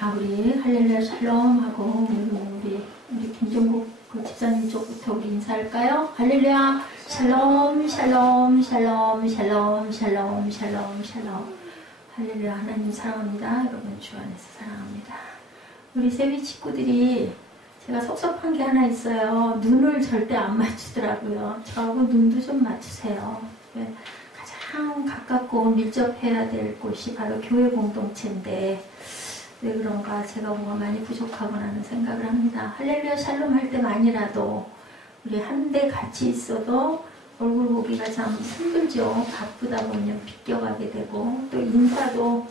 우리 할렐루야 샬롬 하고 우리 김종국 그 집사님 쪽부터 우리 인사할까요? 할렐루야 샬롬 샬롬 샬롬 샬롬 샬롬 샬롬 샬롬. 할렐루야. 하나님 사랑합니다. 여러분 주 안에서 사랑합니다. 우리 세비 친구들이 제가 섭섭한 게 하나 있어요. 눈을 절대 안 맞추더라고요. 저하고 눈도 좀 맞추세요. 가장 가깝고 밀접해야 될 곳이 바로 교회 공동체인데 왜 그런가 제가 뭔가 많이 부족하구나 하는 생각을 합니다. 할렐루야 샬롬 할 때만이라도 우리 한데 같이 있어도 얼굴 보기가 참 힘들죠. 바쁘다 보면 비껴가게 되고 또 인사도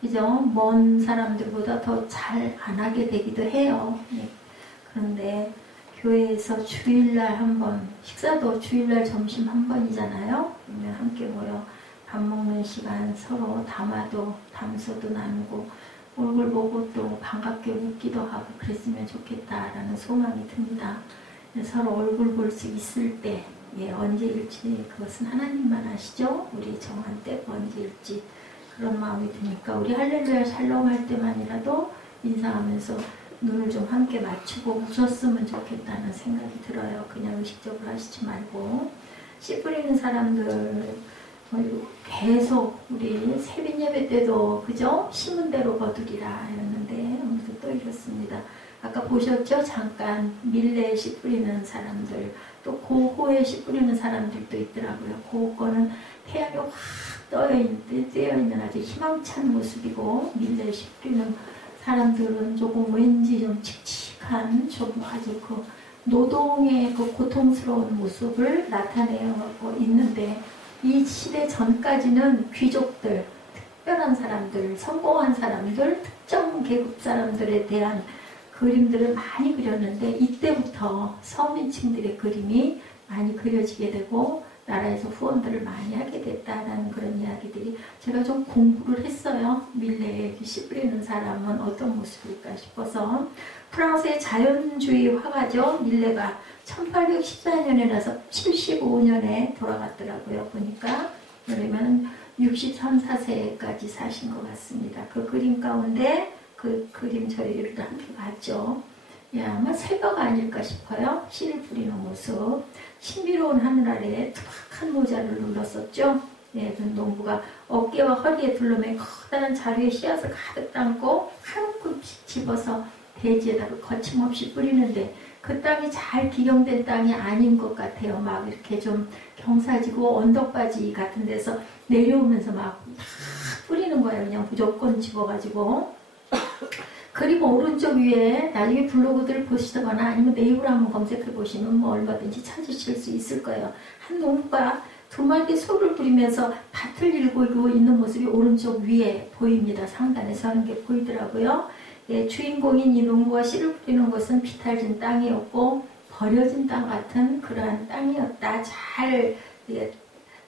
그죠? 먼 사람들보다 더 잘 안 하게 되기도 해요. 그런데 교회에서 주일날 한 번, 식사도 주일날 점심 한 번이잖아요. 그러면 함께 모여 밥 먹는 시간 서로 담소도 나누고 얼굴 보고 또 반갑게 웃기도 하고 그랬으면 좋겠다라는 소망이 듭니다. 서로 얼굴 볼 수 있을 때 언제일지 그것은 하나님만 아시죠? 우리 정한 때가 언제일지 그런 마음이 드니까 우리 할렐루야 샬롬 할 때만이라도 인사하면서 눈을 좀 함께 맞추고 웃었으면 좋겠다는 생각이 들어요. 그냥 의식적으로 하시지 말고 씨 뿌리는 사람들 계속 우리 새벽 예배 때도 그죠? 심은 대로 거두리라 였는데 오늘도 또 이렇습니다. 아까 보셨죠? 잠깐 밀레에 씨 뿌리는 사람들 또 고호에 씨 뿌리는 사람들도 있더라고요. 고호거는 태양이 확 뜨여있는 아주 희망찬 모습이고 밀레에 씨 뿌리는 사람들은 조금 왠지 좀 칙칙한 좀 아주 그 노동의 그 고통스러운 모습을 나타내고 있는데 이 시대 전까지는 귀족들, 특별한 사람들, 성공한 사람들, 특정 계급 사람들에 대한 그림들을 많이 그렸는데 이때부터 서민층들의 그림이 많이 그려지게 되고 나라에서 후원들을 많이 하게 됐다라는 그런 이야기들이 제가 좀 공부를 했어요. 밀레에 씨 뿌리는 사람은 어떤 모습일까 싶어서 프랑스의 자연주의 화가죠. 밀레가 1814년에 나서 75년에 돌아갔더라고요. 보니까 그러면 63, 4세까지 사신 것 같습니다. 그 그림 가운데 그 그림 저희들도 함께 봤죠. 아마 새벽 아닐까 싶어요. 씨를 뿌리는 모습. 신비로운 하늘 아래에 투박한 모자를 눌렀었죠. 그 농부가 어깨와 허리에 둘러맨 커다란 자루에 씨앗을 가득 담고 한 움큼 집어서 대지에다가 거침없이 뿌리는데 그 땅이 잘 기경된 땅이 아닌 것 같아요. 막 이렇게 좀 경사지고 언덕바지 같은 데서 내려오면서 막 뿌리는 거예요. 그냥 무조건 집어가지고. 그리고 오른쪽 위에 나중에 블로그들을 보시거나 아니면 네이버로 한번 검색해 보시면 뭐 얼마든지 찾으실 수 있을 거예요. 한 농부가 두 마리 소를 부리면서 밭을 일구고 있는 모습이 오른쪽 위에 보입니다. 상단에 서는 게 보이더라고요. 주인공인 이 농부가 씨를 뿌리는 것은 비탈진 땅이었고 버려진 땅 같은 그러한 땅이었다. 잘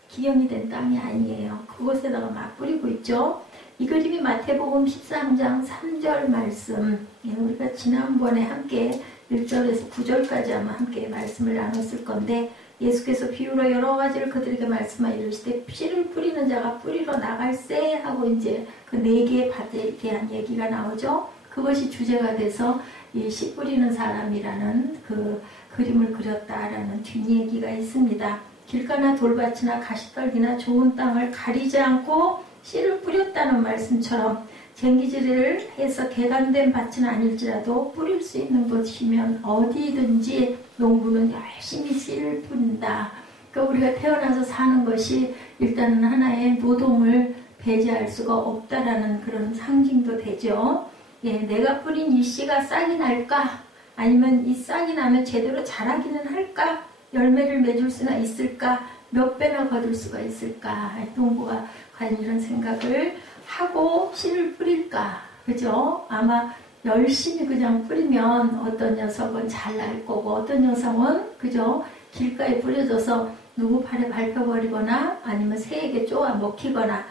기형이 된 땅이 아니에요. 그곳에다가 막 뿌리고 있죠. 이 그림이 마태복음 13장 3절 말씀, 우리가 지난번에 함께 1절에서 9절까지 아마 함께 말씀을 나눴을 건데 예수께서 비유로 여러 가지를 그들에게 말씀하여 이르시되 씨를 뿌리는 자가 뿌리러 나갈세 하고 이제 그 4개의 밭에 대한 얘기가 나오죠. 그것이 주제가 돼서 이 씨 뿌리는 사람이라는 그 그림을 그렸다라는 뒷얘기가 있습니다. 길가나 돌밭이나 가시떨기나 좋은 땅을 가리지 않고 씨를 뿌렸다는 말씀처럼 쟁기질을 해서 개간된 밭은 아닐지라도 뿌릴 수 있는 곳이면 어디든지 농부는 열심히 씨를 뿌린다. 그러니까 우리가 태어나서 사는 것이 일단은 하나의 노동을 배제할 수가 없다라는 그런 상징도 되죠. 내가 뿌린 이 씨가 싹이 날까? 아니면 이 싹이 나면 제대로 자라기는 할까? 열매를 맺을 수나 있을까? 몇 배나 거둘 수가 있을까? 농부가 과연 이런 생각을 하고 씨를 뿌릴까? 그죠? 아마 열심히 그냥 뿌리면 어떤 녀석은 잘 날 거고 어떤 녀석은 그죠? 길가에 뿌려져서 누구 팔에 밟혀버리거나 아니면 새에게 쪼아 먹히거나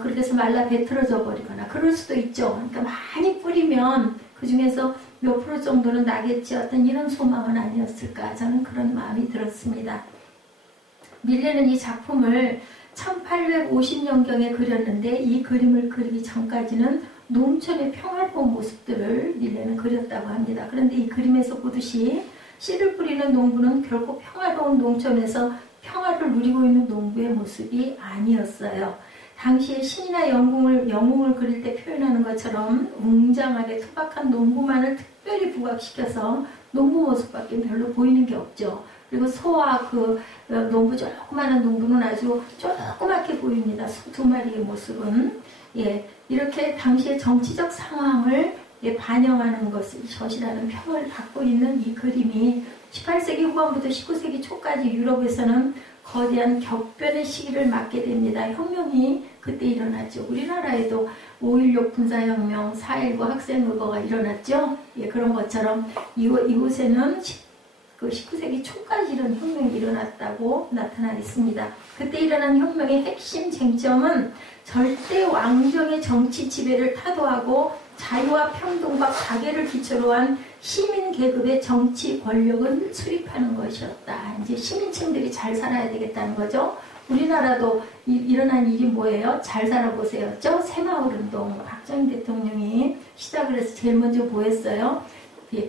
그렇게 해서 말라 배틀어져 버리거나 그럴 수도 있죠. 그러니까 많이 뿌리면 그 중에서 몇 프로 정도는 나겠지 어떤 이런 소망은 아니었을까 저는 그런 마음이 들었습니다. 밀레는 이 작품을 1850년경에 그렸는데 이 그림을 그리기 전까지는 농촌의 평화로운 모습들을 릴레는 그렸다고 합니다. 그런데 이 그림에서 보듯이 씨를 뿌리는 농부는 결코 평화로운 농촌에서 평화를 누리고 있는 농부의 모습이 아니었어요. 당시에 신이나 영웅을 그릴 때 표현하는 것처럼 웅장하게 투박한 농부만을 특별히 부각시켜서 농부 모습밖에 별로 보이는 게 없죠. 그리고 소와 그 농부, 조그마한 농부는 아주 조그맣게 보입니다. 소 2마리의 모습은. 예, 이렇게 당시의 정치적 상황을 반영하는 것이라는 평을 받고 있는 이 그림이 18세기 후반부터 19세기 초까지 유럽에서는 거대한 격변의 시기를 맞게 됩니다. 혁명이 그때 일어났죠. 우리나라에도 5.16 군사혁명, 4.19 학생의거가 일어났죠. 예, 그런 것처럼 이곳에는 그 19세기 초까지 이런 혁명이 일어났다고 나타나 있습니다. 그때 일어난 혁명의 핵심 쟁점은 절대 왕정의 정치 지배를 타도하고 자유와 평등과 가계를 기초로 한 시민 계급의 정치 권력을 수립하는 것이었다. 이제 시민층들이 잘 살아야 되겠다는 거죠. 우리나라도 일어난 일이 뭐예요? 잘 살아보세요죠. 새마을운동, 박정희 대통령이 시작을 해서 제일 먼저 뭐 했어요?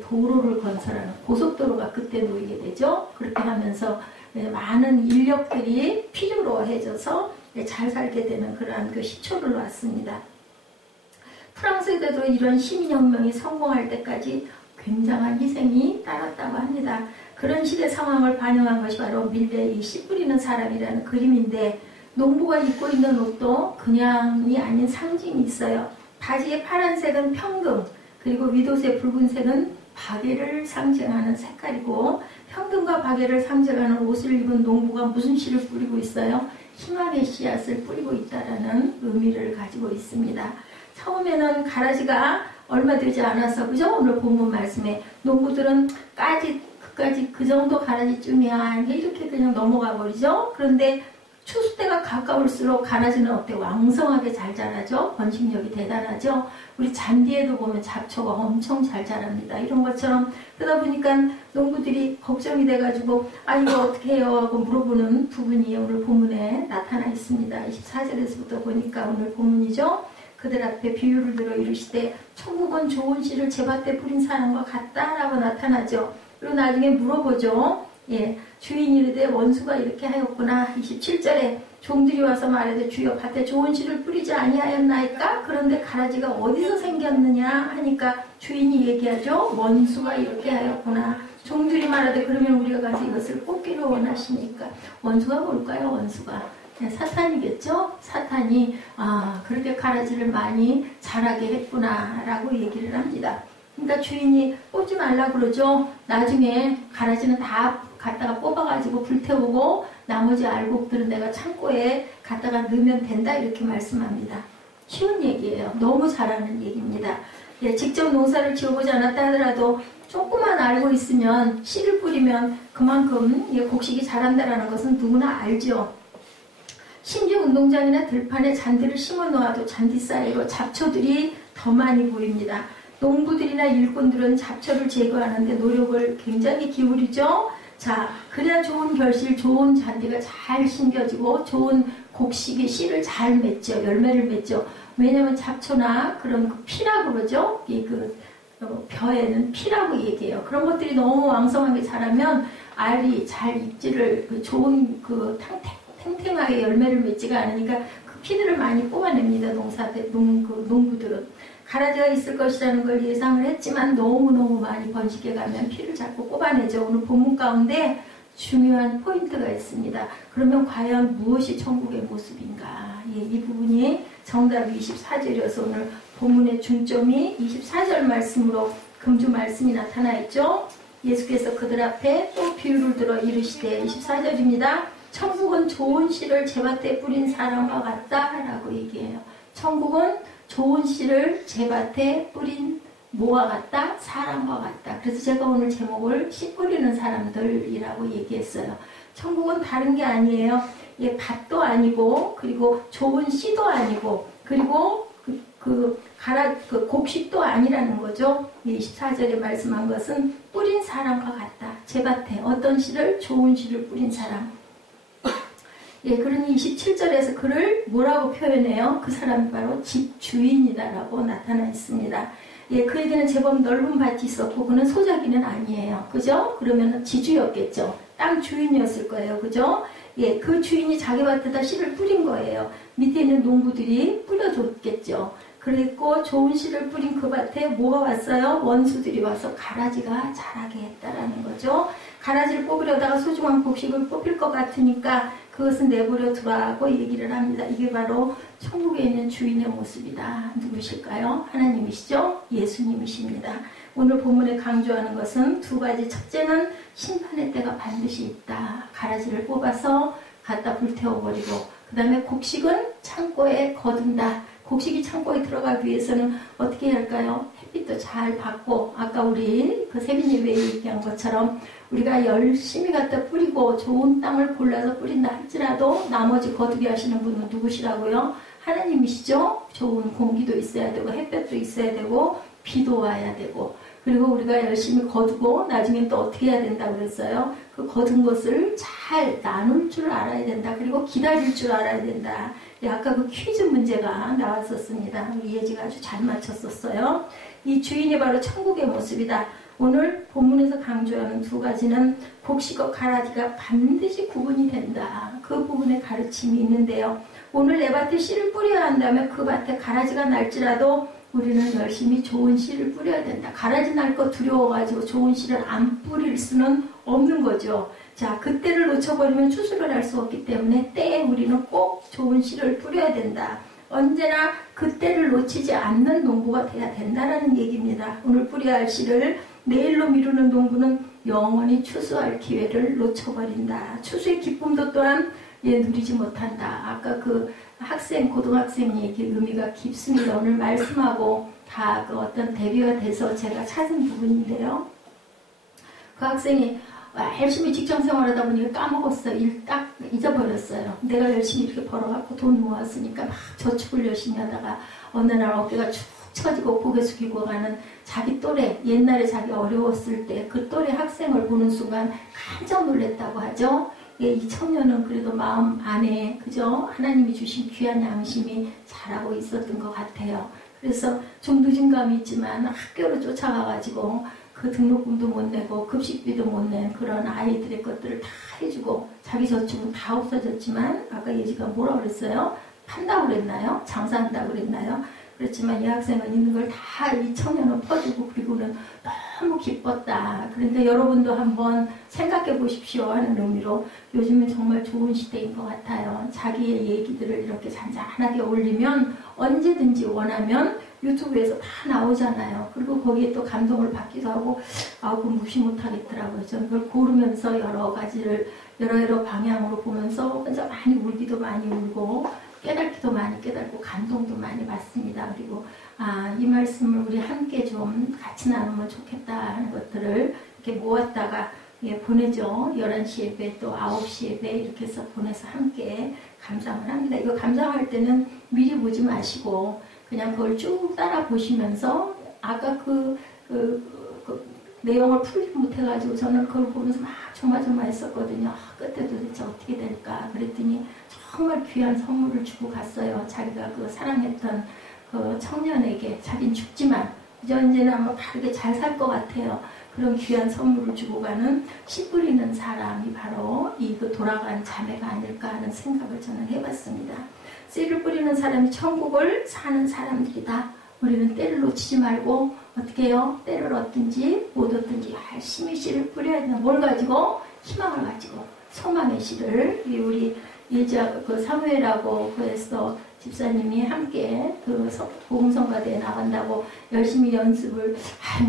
도로를 건설하는 고속도로가 그때 놓이게 되죠. 그렇게 하면서 많은 인력들이 필요로 해져서 잘 살게 되는 그러한 그 시초를 놨습니다. 프랑스에도 이런 시민혁명이 성공할 때까지 굉장한 희생이 따랐다고 합니다. 그런 시대 상황을 반영한 것이 바로 밀레의 씨 뿌리는 사람이라는 그림인데, 농부가 입고 있는 옷도 그냥이 아닌 상징이 있어요. 바지의 파란색은 평등, 그리고 윗옷의 붉은색은 박애를 상징하는 색깔이고, 평등과 박애를 상징하는 옷을 입은 농부가 무슨 씨를 뿌리고 있어요? 희망의 씨앗을 뿌리고 있다는 의미를 가지고 있습니다. 처음에는 가라지가 얼마 되지 않아서, 그죠? 오늘 본문 말씀에 농부들은 그까지 그 정도 가라지쯤이야 이렇게 그냥 넘어가 버리죠. 그런데 추수 때가 가까울수록 가라지는 어때? 왕성하게 잘 자라죠. 번식력이 대단하죠. 우리 잔디에도 보면 잡초가 엄청 잘 자랍니다. 이런 것처럼. 그러다 보니까 농부들이 걱정이 돼가지고 이거 어떻게 해요? 하고 물어보는 부분이 오늘 본문에 나타나 있습니다. 24절에서부터 보니까 오늘 본문이죠. 그들 앞에 비유를 들어 이르시되 천국은 좋은 씨를 제밭에 뿌린 사람과 같다라고 나타나죠. 그리고 나중에 물어보죠. 예, 주인이 이르되 원수가 이렇게 하였구나. 27절에 종들이 와서 말하되 주여 밭에 좋은 씨를 뿌리지 아니하였나이까? 그런데 가라지가 어디서 생겼느냐 하니까 주인이 얘기하죠. 원수가 이렇게 하였구나. 종들이 말하되 그러면 우리가 가서 이것을 뽑기를 원하시니까. 원수가 뭘까요? 원수가 사탄이겠죠? 사탄이 그렇게 가라지를 많이 자라게 했구나 라고 얘기를 합니다. 그러니까 주인이 뽑지 말라 그러죠. 나중에 가라지는 다 갖다가 뽑아가지고 불태우고 나머지 알곡들은 내가 창고에 갖다가 넣으면 된다 이렇게 말씀합니다. 쉬운 얘기예요. 너무 잘하는 얘기입니다. 예, 직접 농사를 지어보지 않았다 하더라도 조금만 알고 있으면 씨를 뿌리면 그만큼 곡식이 자란다는 것은 누구나 알죠. 심지어 운동장이나 들판에 잔디를 심어 놓아도 잔디 사이로 잡초들이 더 많이 보입니다. 농부들이나 일꾼들은 잡초를 제거하는데 노력을 굉장히 기울이죠. 자, 그래야 좋은 결실, 좋은 잔디가 잘 심겨지고 좋은 곡식의 씨를 잘 맺죠. 열매를 맺죠. 왜냐하면 잡초나 그런 피라고 그러죠. 벼에는 피라고 얘기해요. 그런 것들이 너무 왕성하게 자라면 알이 잘 입지를 좋은 탱탱하게 열매를 맺지가 않으니까 그 피들을 많이 뽑아냅니다. 농부들은. 가라지가 있을 것이라는 걸 예상을 했지만 너무너무 많이 번식해 가면 피를 자꾸 뽑아내죠. 오늘 본문 가운데 중요한 포인트가 있습니다. 그러면 과연 무엇이 천국의 모습인가? 예, 이 부분이 정답이 24절이어서 오늘 본문의 중점이 24절 말씀으로 금주 말씀이 나타나 있죠. 예수께서 그들 앞에 또 비유를 들어 이르시되 24절입니다. 천국은 좋은 씨를 제밭에 뿌린 사람과 같다라고 얘기해요. 천국은 좋은 씨를 제밭에 뿌린 뭐와 같다? 사람과 같다. 그래서 제가 오늘 제목을 씨 뿌리는 사람들이라고 얘기했어요. 천국은 다른 게 아니에요. 밭도 아니고, 그리고 좋은 씨도 아니고, 그리고 곡식도 아니라는 거죠. 24절에 말씀한 것은 뿌린 사람과 같다. 제밭에 어떤 씨를? 좋은 씨를 뿌린 사람. 예, 그러니 27절에서 그를 뭐라고 표현해요? 그 사람이 바로 집주인이다라고 나타나 있습니다. 예, 그에게는 제법 넓은 밭이 있었고 그는 소작이는 아니에요. 그죠? 그러면 지주였겠죠. 땅 주인이었을 거예요. 그죠? 예, 그 주인이 자기 밭에다 씨를 뿌린 거예요. 밑에 있는 농부들이 뿌려줬겠죠. 그랬고 좋은 씨를 뿌린 그 밭에 뭐가 왔어요? 원수들이 와서 가라지가 자라게 했다라는 거죠. 가라지를 뽑으려다가 소중한 곡식을 뽑힐 것 같으니까 그것은 내버려 두라고 얘기를 합니다. 이게 바로 천국에 있는 주인의 모습이다. 누구실까요? 하나님이시죠? 예수님이십니다. 오늘 본문에 강조하는 것은 두 가지. 첫째는 심판의 때가 반드시 있다. 가라지를 뽑아서 갖다 불태워버리고 그 다음에 곡식은 창고에 거둔다. 곡식이 창고에 들어가기 위해서는 어떻게 해야 할까요? 햇빛도 잘 받고 아까 우리 그 세빈예배에 얘기한 것처럼 우리가 열심히 갖다 뿌리고 좋은 땅을 골라서 뿌린다 할지라도 나머지 거두게 하시는 분은 누구시라고요? 하나님이시죠? 좋은 공기도 있어야 되고 햇볕도 있어야 되고 비도 와야 되고 그리고 우리가 열심히 거두고 나중에 또 어떻게 해야 된다고 그랬어요? 그 거둔 것을 잘 나눌 줄 알아야 된다. 그리고 기다릴 줄 알아야 된다. 아까 그 퀴즈 문제가 나왔었습니다. 우리 예지가 아주 잘 맞췄었어요. 이 주인이 바로 천국의 모습이다. 오늘 본문에서 강조하는 두 가지는 곡식과 가라지가 반드시 구분이 된다. 그 부분에 가르침이 있는데요. 오늘 내 밭에 씨를 뿌려야 한다면 그 밭에 가라지가 날지라도 우리는 열심히 좋은 씨를 뿌려야 된다. 가라지 날 거 두려워가지고 좋은 씨를 안 뿌릴 수는 없는 거죠. 자, 그때를 놓쳐버리면 추수를 할 수 없기 때문에 때에 우리는 꼭 좋은 씨를 뿌려야 된다. 언제나 그때를 놓치지 않는 농부가 돼야 된다는 얘기입니다. 오늘 뿌려야 할 씨를 내일로 미루는 농부는 영원히 추수할 기회를 놓쳐버린다. 추수의 기쁨도 또한 누리지 못한다. 아까 그 학생, 고등학생 얘기 의미가 깊습니다. 오늘 말씀하고 다 그 어떤 대비가 돼서 제가 찾은 부분인데요. 그 학생이 열심히 직장생활하다 보니까 까먹었어요. 일 딱 잊어버렸어요. 내가 열심히 이렇게 벌어갖고 돈 모았으니까 막 저축을 열심히 하다가 어느 날 어깨가 축 처지고 고개 숙이고 가는 자기 또래, 옛날에 자기 어려웠을 때 그 또래 학생을 보는 순간 깜짝 놀랐다고 하죠. 예, 이 청년은 그래도 마음 안에 그죠? 하나님이 주신 귀한 양심이 자라고 있었던 것 같아요. 그래서 좀 늦은 감이 있지만 학교로 쫓아가가지고 그 등록금도 못 내고 급식비도 못 낸 그런 아이들의 것들을 다 해주고 자기 저축은 다 없어졌지만 아까 예지가 뭐라 그랬어요? 판다고 그랬나요? 장사한다고 그랬나요? 그렇지만 이 학생은 있는 걸 다 이 청년은 퍼주고 그리고는 너무 기뻤다. 그런데 여러분도 한번 생각해 보십시오 하는 의미로 요즘은 정말 좋은 시대인 것 같아요. 자기의 얘기들을 이렇게 잔잔하게 올리면 언제든지 원하면 유튜브에서 다 나오잖아요. 그리고 거기에 또 감동을 받기도 하고 그거 무시 못하겠더라고요. 저는 그걸 고르면서 여러 가지를 여러 방향으로 보면서 혼자 많이 울기도 많이 울고 깨닫기도 많이 깨닫고 감동도 많이 받습니다. 그리고 이 말씀을 우리 함께 좀 같이 나누면 좋겠다 하는 것들을 이렇게 모았다가 보내죠. 11시 예배 또 9시 예배 이렇게 해서 보내서 함께 감상을 합니다. 이거 감상할 때는 미리 보지 마시고 그냥 그걸 쭉 따라 보시면서 아까 그 내용을 풀지 못해가지고 저는 그걸 보면서 막 조마조마했었거든요. 끝에 도대체 어떻게 될까 그랬더니 정말 귀한 선물을 주고 갔어요. 자기가 그 사랑했던 그 청년에게 자긴 죽지만 이제는 아마 다르게 잘 살 것 같아요. 그런 귀한 선물을 주고 가는 씨 뿌리는 사람이 바로 이 그 돌아간 자매가 아닐까 하는 생각을 저는 해봤습니다. 씨를 뿌리는 사람이 천국을 사는 사람들이다. 우리는 때를 놓치지 말고 어떻게 해요? 때를 얻든지 못 얻든지 열심히 씨를 뿌려야 된다. 뭘 가지고? 희망을 가지고 소망의 씨를 우리 예자 그 사무엘하고 그래서 집사님이 함께 그 복음성가대에 나간다고 열심히 연습을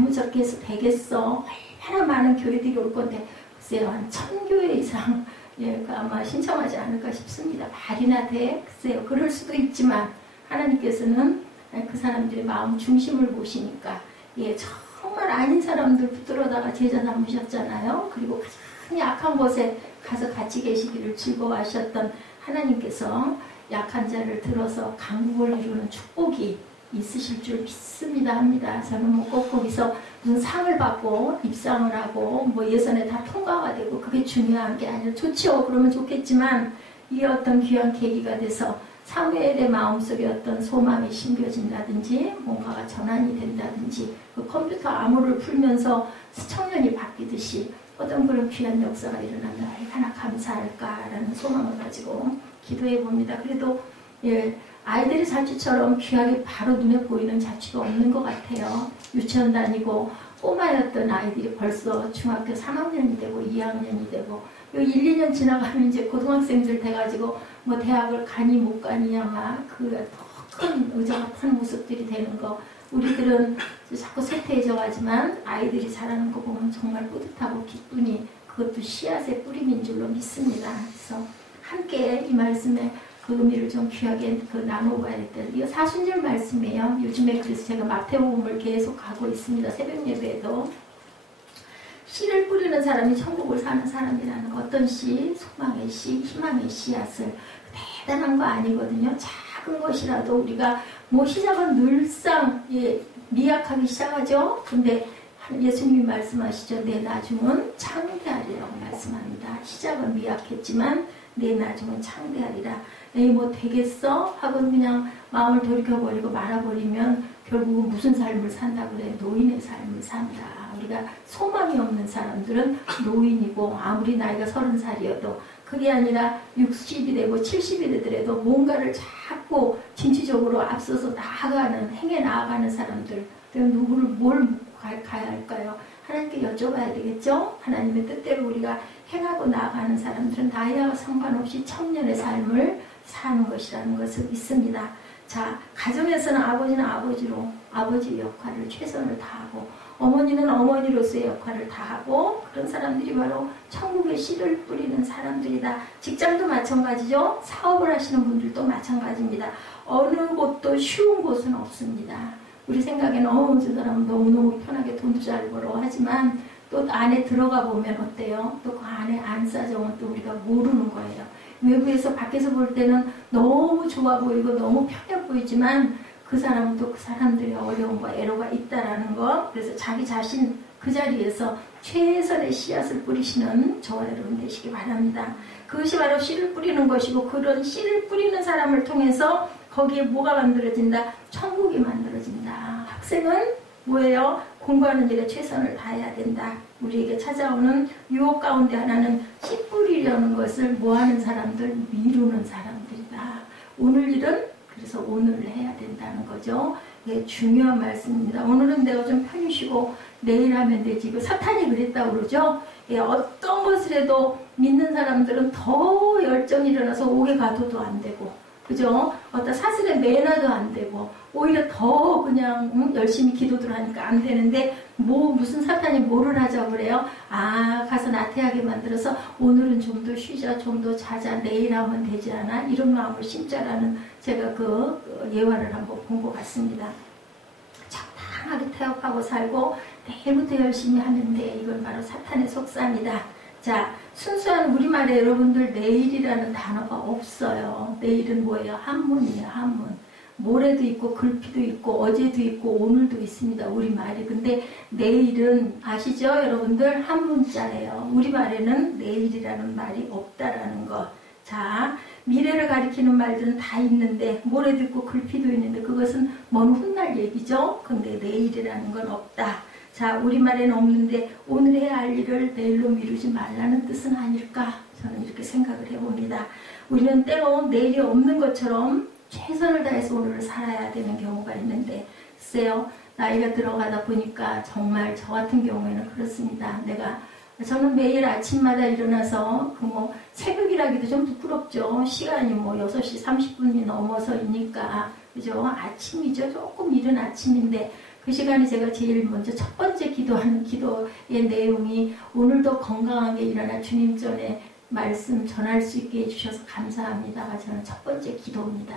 무적게 해서 되겠어. 얼마나 많은 교회들이 올 건데 글쎄요 한 1000교회 이상 아마 신청하지 않을까 싶습니다. 말이나 돼? 글쎄요 그럴 수도 있지만 하나님께서는 그 사람들의 마음 중심을 보시니까 정말 아닌 사람들 붙들어다가 제자 삼으셨잖아요. 그리고 가장 약한 곳에 가서 같이 계시기를 즐거워하셨던 하나님께서 약한 자를 들어서 강국을 이루는 축복이 있으실 줄 믿습니다 합니다. 저는 뭐 꼭 거기서 무슨 상을 받고 입상을 하고 뭐 예선에 다 통과가 되고 그게 중요한 게 아니라 좋죠. 그러면 좋겠지만 이 어떤 귀한 계기가 돼서 사무엘의 마음속에 어떤 소망이 심겨진다든지 뭔가가 전환이 된다든지 그 컴퓨터 암호를 풀면서 청년이 바뀌듯이 어떤 그런 귀한 역사가 일어난다. 얼마나 감사할까라는 소망을 가지고 기도해 봅니다. 그래도 예, 아이들의 자취처럼 귀하게 바로 눈에 보이는 자취가 없는 것 같아요. 유치원 다니고 꼬마였던 아이들이 벌써 중학교 3학년이 되고 2학년이 되고 1, 2년 지나가면 이제 고등학생들 돼가지고 뭐 대학을 가니 못 가니 아마 그 더 큰 의자 같은 모습들이 되는 거 우리들은 자꾸 쇠퇴해져 가지만 아이들이 자라는 거 보면 정말 뿌듯하고 기쁘니 그것도 씨앗의 뿌림인 줄로 믿습니다. 그래서 함께 이 말씀에 그 의미를 좀 귀하게 나눠봐야 될 이거 사순절 말씀이에요. 요즘에 그래서 제가 마태복음을 계속 가고 있습니다. 새벽 예배에도 씨를 뿌리는 사람이 천국을 사는 사람이라는 거. 어떤 씨, 소망의 씨, 희망의 씨앗을 대단한 거 아니거든요. 작은 것이라도 우리가 뭐 시작은 늘상 미약하게 시작하죠. 근데 예수님이 말씀하시죠. 내 나중은 창대하리라고 말씀합니다. 시작은 미약했지만 내 나중은 창대하리라. 에이 뭐 되겠어? 하고 그냥 마음을 돌이켜버리고 말아버리면 결국은 무슨 삶을 산다 그래? 노인의 삶을 산다. 우리가 소망이 없는 사람들은 노인이고 아무리 나이가 30살이어도 그게 아니라 60이 되고 70이 되더라도 뭔가를 자꾸 진취적으로 앞서서 나아가는 행해 나아가는 사람들 누구를 뭘 묻고 가야 할까요? 하나님께 여쭤봐야 되겠죠? 하나님의 뜻대로 우리가 행하고 나아가는 사람들은 나이와 상관없이 천년의 삶을 사는 것이라는 것을 믿습니다. 자, 가정에서는 아버지는 아버지로 아버지의 역할을 최선을 다하고 어머니는 어머니로서의 역할을 다하고 그런 사람들이 바로 천국의 씨를 뿌리는 사람들이다. 직장도 마찬가지죠. 사업을 하시는 분들도 마찬가지입니다. 어느 곳도 쉬운 곳은 없습니다. 우리 생각에는 저 사람은 너무너무 편하게 돈도 잘 벌어 하지만 또 안에 들어가 보면 어때요? 또 그 안에 안사정은 또 우리가 모르는 거예요. 외부에서 밖에서 볼 때는 너무 좋아 보이고 너무 편해 보이지만 그 사람은 또 그 사람들의 어려움과 애로가 있다라는 거. 그래서 자기 자신 그 자리에서 최선의 씨앗을 뿌리시는 저와 여러분 되시기 바랍니다. 그것이 바로 씨를 뿌리는 것이고 그런 씨를 뿌리는 사람을 통해서 거기에 뭐가 만들어진다? 천국이 만들어진다. 학생은 뭐예요? 공부하는 일에 최선을 다해야 된다. 우리에게 찾아오는 유혹 가운데 하나는 씨 뿌리려는 것을 뭐하는 사람들? 미루는 사람들이다. 오늘 일은 그래서 오늘 해야 된다는 거죠. 예, 중요한 말씀입니다. 오늘은 내가 좀 편히 쉬고 내일 하면 되지. 그 사탄이 그랬다고 그러죠. 예, 어떤 것을 해도 믿는 사람들은 더 열정이 일어나서 옥에 가둬도 안 되고 그죠? 어떤 사슬에 매놔도 안 되고 오히려 더 그냥 열심히 기도들 하니까 안 되는데 무슨 사탄이 뭐를 하자고 그래요? 가서 나태하게 만들어서 오늘은 좀 더 쉬자, 좀 더 자자, 내일 하면 되지 않아? 이런 마음을 심자라는 제가 그 예화를 한번 본 것 같습니다. 적당하게 태업하고 살고 내일부터 열심히 하는데 이건 바로 사탄의 속셈이다. 자, 순수한 우리말에 여러분들 내일이라는 단어가 없어요. 내일은 뭐예요? 한문이에요. 한문. 모레도 있고 글피도 있고 어제도 있고 오늘도 있습니다. 우리말이. 근데 내일은 아시죠? 여러분들 한문자예요. 우리말에는 내일이라는 말이 없다라는 거. 자, 미래를 가리키는 말들은 다 있는데 모레도 있고 글피도 있는데 그것은 먼 훗날 얘기죠. 근데 내일이라는 건 없다. 자, 우리말에는 없는데 오늘 해야 할 일을 내일로 미루지 말라는 뜻은 아닐까? 저는 이렇게 생각을 해봅니다. 우리는 때로 내일이 없는 것처럼 최선을 다해서 오늘을 살아야 되는 경우가 있는데 글쎄요, 나이가 들어가다 보니까 정말 저 같은 경우에는 그렇습니다. 저는 매일 아침마다 일어나서 새벽이라기도 좀 부끄럽죠. 시간이 6시 30분이 넘어서이니까 그죠? 아침이죠. 조금 이른 아침인데 그 시간에 제가 제일 먼저 첫 번째 기도하는 기도의 내용이 오늘도 건강하게 일어나 주님 전에 말씀 전할 수 있게 해주셔서 감사합니다가 저는 첫 번째 기도입니다.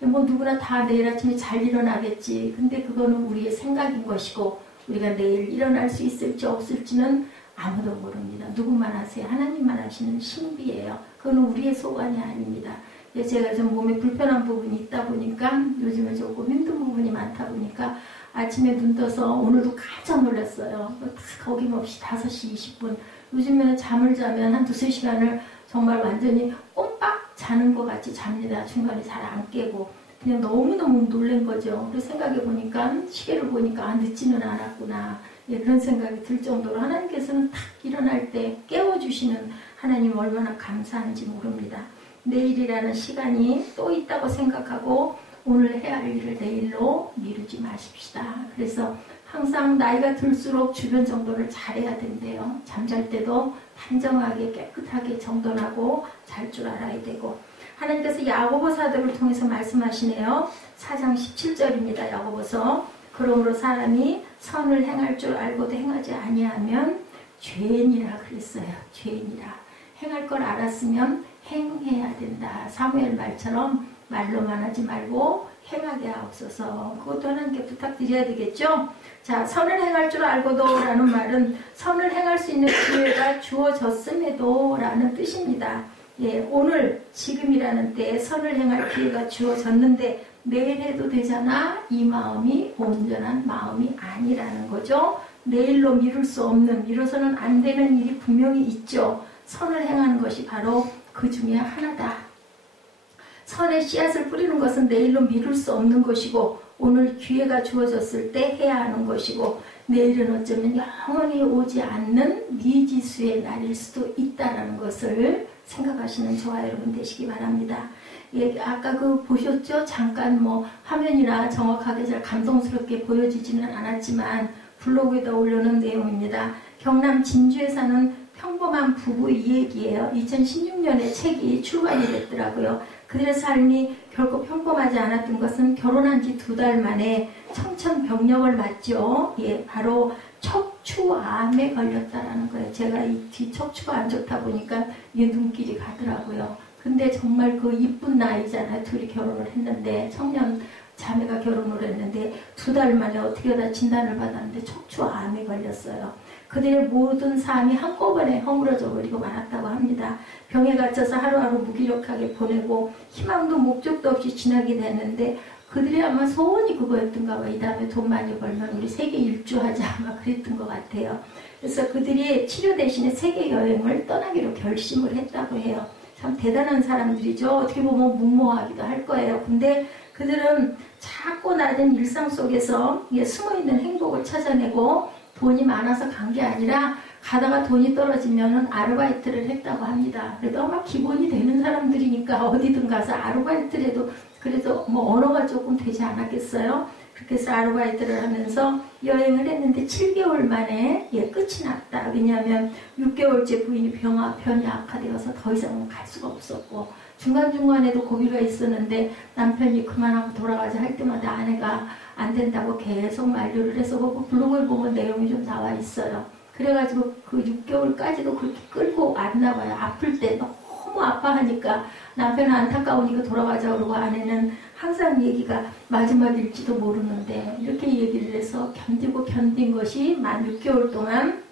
누구나 다 내일 아침에 잘 일어나겠지. 근데 그거는 우리의 생각인 것이고 우리가 내일 일어날 수 있을지 없을지는 아무도 모릅니다. 누구만 아세요? 하나님만 아시는 신비예요. 그건 우리의 소관이 아닙니다. 제가 좀 몸에 불편한 부분이 있다 보니까 요즘에 조금 힘든 부분이 많다 보니까 아침에 눈 떠서 오늘도 깜짝 놀랐어요. 거김없이 5시 20분. 요즘에는 잠을 자면 한 2-3시간을 정말 완전히 꼼빡 자는 것 같이 잡니다. 중간에 잘 안 깨고. 그냥 너무너무 놀란 거죠. 그래서 생각해 보니까, 시계를 보니까, 늦지는 않았구나. 예, 그런 생각이 들 정도로 하나님께서는 탁 일어날 때 깨워주시는 하나님 얼마나 감사한지 모릅니다. 내일이라는 시간이 또 있다고 생각하고 오늘 해야 할 일을 내일로 미루지 마십시다. 그래서 항상 나이가 들수록 주변 정돈을 잘해야 된대요. 잠잘 때도 단정하게 깨끗하게 정돈하고 잘 줄 알아야 되고, 하나님께서 야고보 사도를 통해서 말씀하시네요. 4장 17절입니다. 야고보서. 그러므로 사람이 선을 행할 줄 알고도 행하지 아니하면 죄인이라 그랬어요. 죄인이라. 행할 걸 알았으면 행해야 된다. 사무엘 말처럼 말로만 하지 말고 행하게 하옵소서. 그것도 하나님께 부탁드려야 되겠죠. 자, 선을 행할 줄 알고도 라는 말은 선을 행할 수 있는 기회가 주어졌음에도 라는 뜻입니다. 예, 오늘 지금이라는 때에 선을 행할 기회가 주어졌는데 내일 해도 되잖아. 이 마음이 온전한 마음이 아니라는 거죠. 내일로 미룰 수 없는, 미뤄서는 안 되는 일이 분명히 있죠. 선을 행하는 것이 바로 그 중에 하나다. 선의 씨앗을 뿌리는 것은 내일로 미룰 수 없는 것이고, 오늘 기회가 주어졌을 때 해야 하는 것이고, 내일은 어쩌면 영원히 오지 않는 미지수의 날일 수도 있다는 것을 생각하시는 저와 여러분 되시기 바랍니다. 예, 아까 보셨죠? 잠깐 화면이나 정확하게 잘 감동스럽게 보여지지는 않았지만 블로그에다 올려놓은 내용입니다. 경남 진주에 사는 평범한 부부 이야기예요. 2016년에 책이 출간이 됐더라고요. 그들의 삶이 결코 평범하지 않았던 것은 결혼한 지 2달 만에 청천벽력을 맞죠. 예, 바로 척추암에 걸렸다라는 거예요. 제가 이 뒤 척추가 안 좋다 보니까 이게 눈길이 가더라고요. 근데 정말 그 이쁜 나이잖아요. 둘이 결혼을 했는데, 청년 자매가 결혼을 했는데 2달 만에 어떻게 하다 진단을 받았는데 척추암에 걸렸어요. 그들의 모든 삶이 한꺼번에 허물어져 버리고 말았다고 합니다. 병에 갇혀서 하루하루 무기력하게 보내고 희망도 목적도 없이 지나게 되는데, 그들이 아마 소원이 그거였던가 봐. 이 다음에 돈 많이 벌면 우리 세계 일주하자 아마 그랬던 것 같아요. 그래서 그들이 치료 대신에 세계 여행을 떠나기로 결심을 했다고 해요. 참 대단한 사람들이죠. 어떻게 보면 무모하기도 할 거예요. 근데 그들은 작고 낮은 일상 속에서 숨어있는 행복을 찾아내고, 돈이 많아서 간 게 아니라 가다가 돈이 떨어지면 아르바이트를 했다고 합니다. 그래도 아마 기본이 되는 사람들이니까 어디든 가서 아르바이트를 해도 그래도 언어가 조금 되지 않았겠어요? 그렇게 해서 아르바이트를 하면서 여행을 했는데 7개월 만에 끝이 났다. 왜냐하면 6개월째 부인이 변이 악화되어서 더 이상은 갈 수가 없었고, 중간중간에도 고비가 있었는데 남편이 그만하고 돌아가자 할 때마다 아내가 안 된다고 계속 만류를 해서 블로그를 보면 내용이 좀 나와 있어요. 그래가지고 그 6개월까지도 그렇게 끌고 왔나 봐요. 아플 때 너무 아파하니까 남편은 안타까우니까 돌아가자 그러고, 아내는 항상 얘기가 마지막일지도 모르는데 이렇게 얘기를 해서 견디고 견딘 것이 만 6개월 동안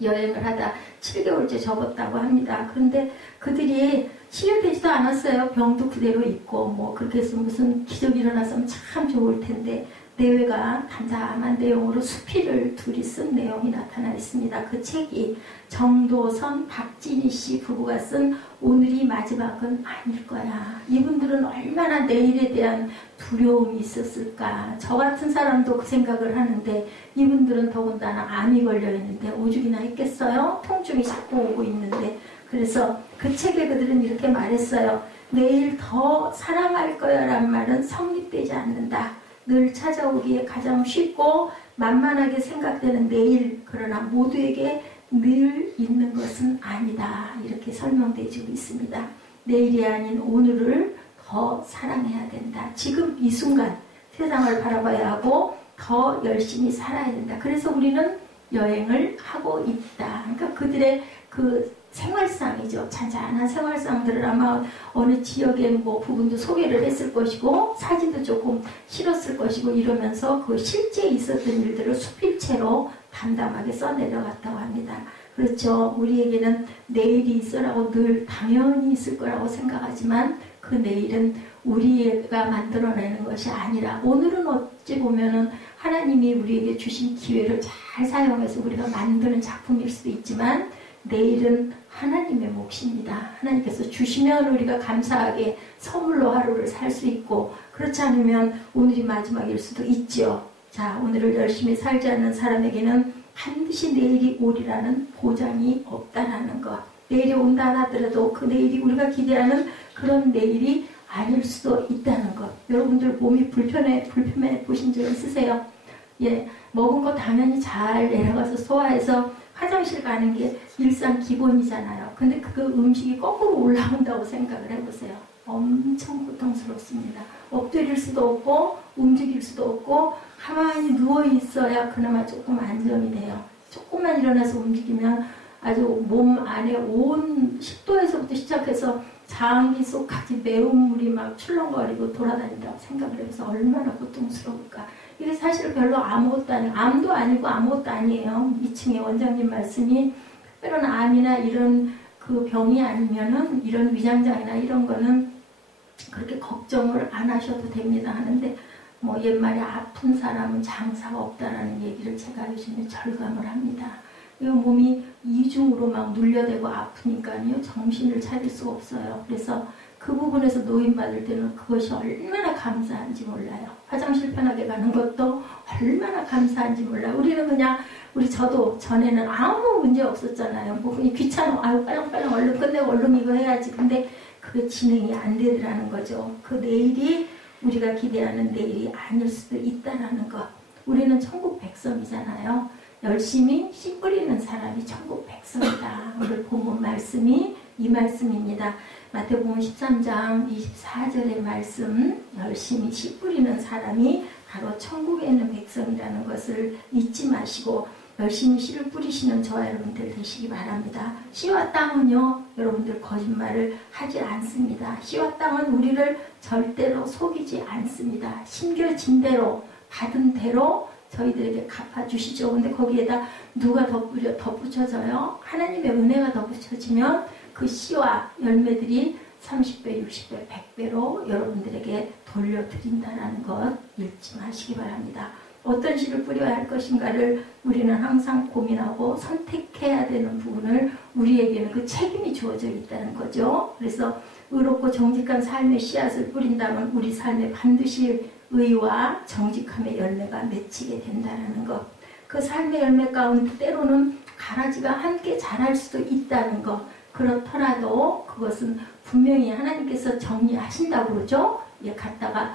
여행을 하다 7개월째 접었다고 합니다. 그런데 그들이 치료되지도 않았어요. 병도 그대로 있고 그렇게 해서 무슨 기적이 일어났으면 참 좋을 텐데, 내외가 담담한 내용으로 수필을 둘이 쓴 내용이 나타나 있습니다. 그 책이 정도선, 박진희 씨 부부가 쓴 오늘이 마지막은 아닐 거야. 이분들은 얼마나 내일에 대한 두려움이 있었을까. 저 같은 사람도 그 생각을 하는데 이분들은 더군다나 암이 걸려 있는데 오죽이나 했겠어요? 통증이 자꾸 오고 있는데. 그래서 그 책에 그들은 이렇게 말했어요. 내일 더 사랑할 거야 라는 말은 성립되지 않는다. 늘 찾아오기에 가장 쉽고 만만하게 생각되는 내일, 그러나 모두에게 늘 있는 것은 아니다. 이렇게 설명되어지고 있습니다. 내일이 아닌 오늘을 더 사랑해야 된다. 지금 이 순간 세상을 바라봐야 하고 더 열심히 살아야 된다. 그래서 우리는 여행을 하고 있다. 그러니까 그들의 그 생활상이죠. 잔잔한 생활상들을 아마 어느 지역의 부분도 소개를 했을 것이고 사진도 조금 실었을 것이고 이러면서 그 실제 있었던 일들을 수필체로 담담하게 써내려갔다고 합니다. 그렇죠. 우리에게는 내일이 있으라고 늘 당연히 있을 거라고 생각하지만 그 내일은 우리가 만들어내는 것이 아니라 오늘은 어찌 보면은 하나님이 우리에게 주신 기회를 잘 사용해서 우리가 만드는 작품일 수도 있지만 내일은 하나님의 몫입니다. 하나님께서 주시면 우리가 감사하게 선물로 하루를 살 수 있고, 그렇지 않으면 오늘이 마지막일 수도 있지요. 자, 오늘을 열심히 살지 않는 사람에게는 반드시 내일이 오리라는 보장이 없다라는 것. 내일이 온다 하더라도 그 내일이 우리가 기대하는 그런 내일이 아닐 수도 있다는 것. 여러분들 몸이 불편해 보신 적 있으세요? 예, 먹은 거 당연히 잘 내려가서 소화해서 화장실 가는 게 일상 기본이잖아요. 근데 그 음식이 거꾸로 올라온다고 생각을 해보세요. 엄청 고통스럽습니다. 엎드릴 수도 없고 움직일 수도 없고 가만히 누워있어야 그나마 조금 안정이 돼요. 조금만 일어나서 움직이면 아주 몸 안에 온 식도에서부터 시작해서 장기 속까지 매운물이 막 출렁거리고 돌아다닌다고 생각을 해서 얼마나 고통스러울까. 이게 사실 별로 아무것도 아니고, 암도 아니고 아무것도 아니에요. 2층에 원장님 말씀이 특별한 암이나 이런 그 병이 아니면은 이런 위장장애나 이런 거는 그렇게 걱정을 안 하셔도 됩니다 하는데, 뭐 옛말에 아픈 사람은 장사가 없다라는 얘기를 제가 요즘에 절감을 합니다. 이 몸이 이중으로 막 눌려대고 아프니까요, 정신을 차릴 수가 없어요. 그래서 그 부분에서 노인받을 때는 그것이 얼마나 감사한지 몰라요. 화장실 편하게 가는 것도 얼마나 감사한지 몰라요. 우리는 그냥, 저도 전에는 아무 문제 없었잖아요. 뭐 그냥 귀찮아. 아유, 빨랑빨랑 얼른 끝내고 얼른 이거 해야지. 근데 그게 진행이 안 되더라는 거죠. 그 내일이 우리가 기대하는 내일이 아닐 수도 있다라는 것. 우리는 천국 백성이잖아요. 열심히 씨 뿌리는 사람이 천국 백성이다. 오늘 본문 말씀이 이 말씀입니다. 마태복음 13장 24절의 말씀, 열심히 씨 뿌리는 사람이 바로 천국에 있는 백성이라는 것을 잊지 마시고 열심히 씨를 뿌리시는 저와 여러분들 되시기 바랍니다. 씨와 땅은요, 여러분들 거짓말을 하지 않습니다. 씨와 땅은 우리를 절대로 속이지 않습니다. 심겨진 대로, 받은 대로 저희들에게 갚아주시죠. 근데 거기에다 누가 덧붙여져요? 하나님의 은혜가 덧붙여지면 그 씨와 열매들이 30배, 60배, 100배로 여러분들에게 돌려드린다는 것 잊지 마시기 바랍니다. 어떤 씨를 뿌려야 할 것인가를 우리는 항상 고민하고 선택해야 되는 부분을 우리에게는 그 책임이 주어져 있다는 거죠. 그래서 의롭고 정직한 삶의 씨앗을 뿌린다면 우리 삶에 반드시 의와 정직함의 열매가 맺히게 된다는 것. 그 삶의 열매 가운데 때로는 가라지가 함께 자랄 수도 있다는 것. 그렇더라도 그것은 분명히 하나님께서 정리하신다고 그러죠. 갖다가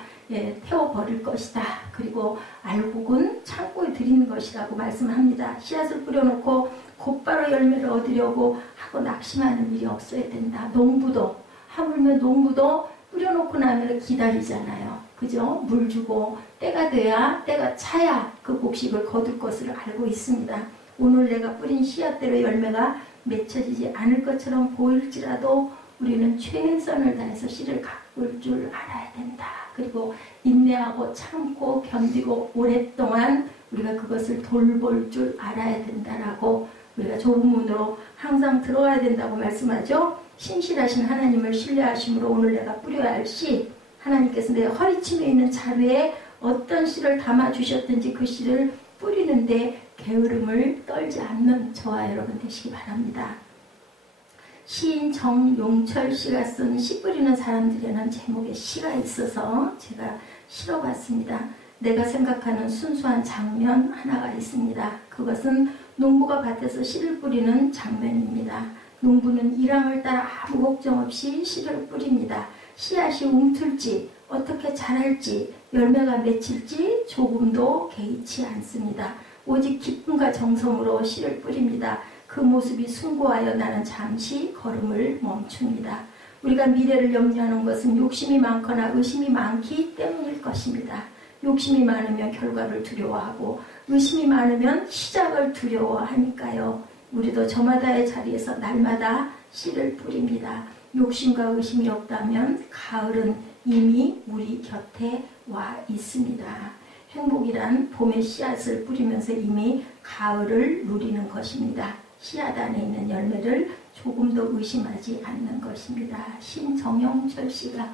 태워버릴 것이다. 그리고 알곡은 창고에 드리는 것이라고 말씀합니다. 씨앗을 뿌려놓고 곧바로 열매를 얻으려고 하고 낙심하는 일이 없어야 된다. 농부도, 하물며 농부도 뿌려놓고 나면 기다리잖아요. 그죠? 물 주고 때가 돼야, 때가 차야 그 곡식을 거둘 것을 알고 있습니다. 오늘 내가 뿌린 씨앗대로 열매가 맺혀지지 않을 것처럼 보일지라도 우리는 최선을 다해서 씨를 가꿀 줄 알아야 된다. 그리고 인내하고 참고 견디고 오랫동안 우리가 그것을 돌볼 줄 알아야 된다라고 우리가 좁은 문으로 항상 들어가야 된다고 말씀하죠. 신실하신 하나님을 신뢰하심으로 오늘 내가 뿌려야 할 씨, 하나님께서 내 허리춤에 있는 자루에 어떤 씨를 담아주셨든지 그 씨를 뿌리는데 게으름을 떨지 않는 저와 여러분 되시기 바랍니다. 시인 정용철 씨가 쓴 씨 뿌리는 사람들이라는 제목의 시가 있어서 제가 실어봤습니다. 내가 생각하는 순수한 장면 하나가 있습니다. 그것은 농부가 밭에서 씨를 뿌리는 장면입니다. 농부는 일함을 따라 아무 걱정 없이 씨를 뿌립니다. 씨앗이 움틀지, 어떻게 자랄지, 열매가 맺힐지 조금도 개의치 않습니다. 오직 기쁨과 정성으로 씨를 뿌립니다. 그 모습이 숭고하여 나는 잠시 걸음을 멈춥니다. 우리가 미래를 염려하는 것은 욕심이 많거나 의심이 많기 때문일 것입니다. 욕심이 많으면 결과를 두려워하고 의심이 많으면 시작을 두려워하니까요. 우리도 저마다의 자리에서 날마다 씨를 뿌립니다. 욕심과 의심이 없다면 가을은 이미 우리 곁에 와 있습니다. 행복이란 봄의 씨앗을 뿌리면서 이미 가을을 누리는 것입니다. 씨앗 안에 있는 열매를 조금도 의심하지 않는 것입니다. 신정용철 씨가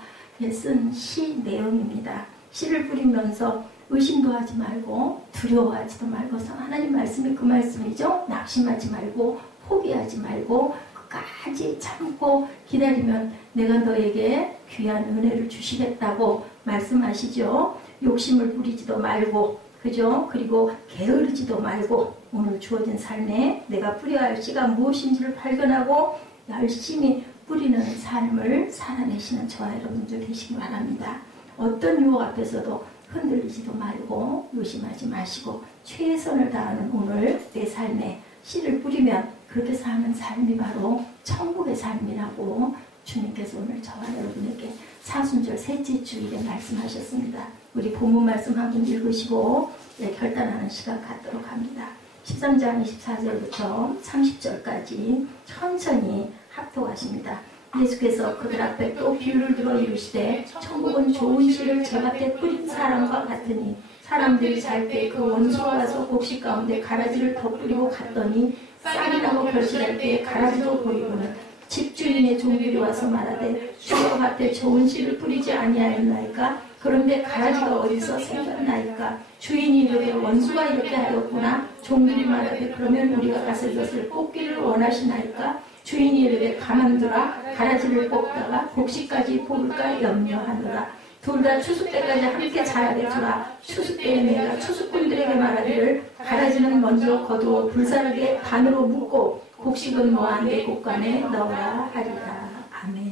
쓴 시 내용입니다. 씨를 뿌리면서 의심도 하지 말고 두려워하지도 말고 하나님 말씀이 그 말씀이죠. 낙심하지 말고 포기하지 말고 끝까지 참고 기다리면 내가 너에게 귀한 은혜를 주시겠다고 말씀하시죠. 욕심을 부리지도 말고, 그죠? 그리고 게으르지도 말고 오늘 주어진 삶에 내가 뿌려야 할 씨가 무엇인지를 발견하고 열심히 뿌리는 삶을 살아내시는 저와 여러분들 되시기 바랍니다. 어떤 유혹 앞에서도 흔들리지도 말고 요심하지 마시고 최선을 다하는 오늘 내 삶에 씨를 뿌리면 그렇게 사는 삶이 바로 천국의 삶이라고 주님께서 오늘 저와 여러분에게 사순절 셋째 주일에 말씀하셨습니다. 우리 본문 말씀 한번 읽으시고 결단하는 시간 갖도록 합니다. 13장 24절부터 30절까지 천천히 합독하십니다. 예수께서 그들 앞에 또 비유를 들어 이르시되 천국은 좋은 씨를 제밭에 뿌린 사람과 같으니 사람들이 잘 때 그 원수가 와서 곡식 가운데 가라지를 덧뿌리고 갔더니 쌀이라고 결실할 때에 가라지도 보이고는 집주인의 종들이 와서 말하되 주여 밭에 좋은 씨를 뿌리지 아니하였나이까? 그런데 가라지가 어디서 생겼나이까? 주인이 이르되 원수가 이렇게 하였구나. 종들이 말하되 그러면 우리가 가서 이것을 뽑기를 원하시나이까? 주인이 이르되 가만두라. 가라지를 뽑다가 곡식까지 뽑을까 염려하노라. 둘 다 추수 때까지 함께 자라게 두라. 추수 때에 내가 추수꾼들에게 말하기를 가라지는 먼저 거두어 불사르게 반으로 묶고 곡식은 모아 내 곳간에 넣으라 하리라. 아멘.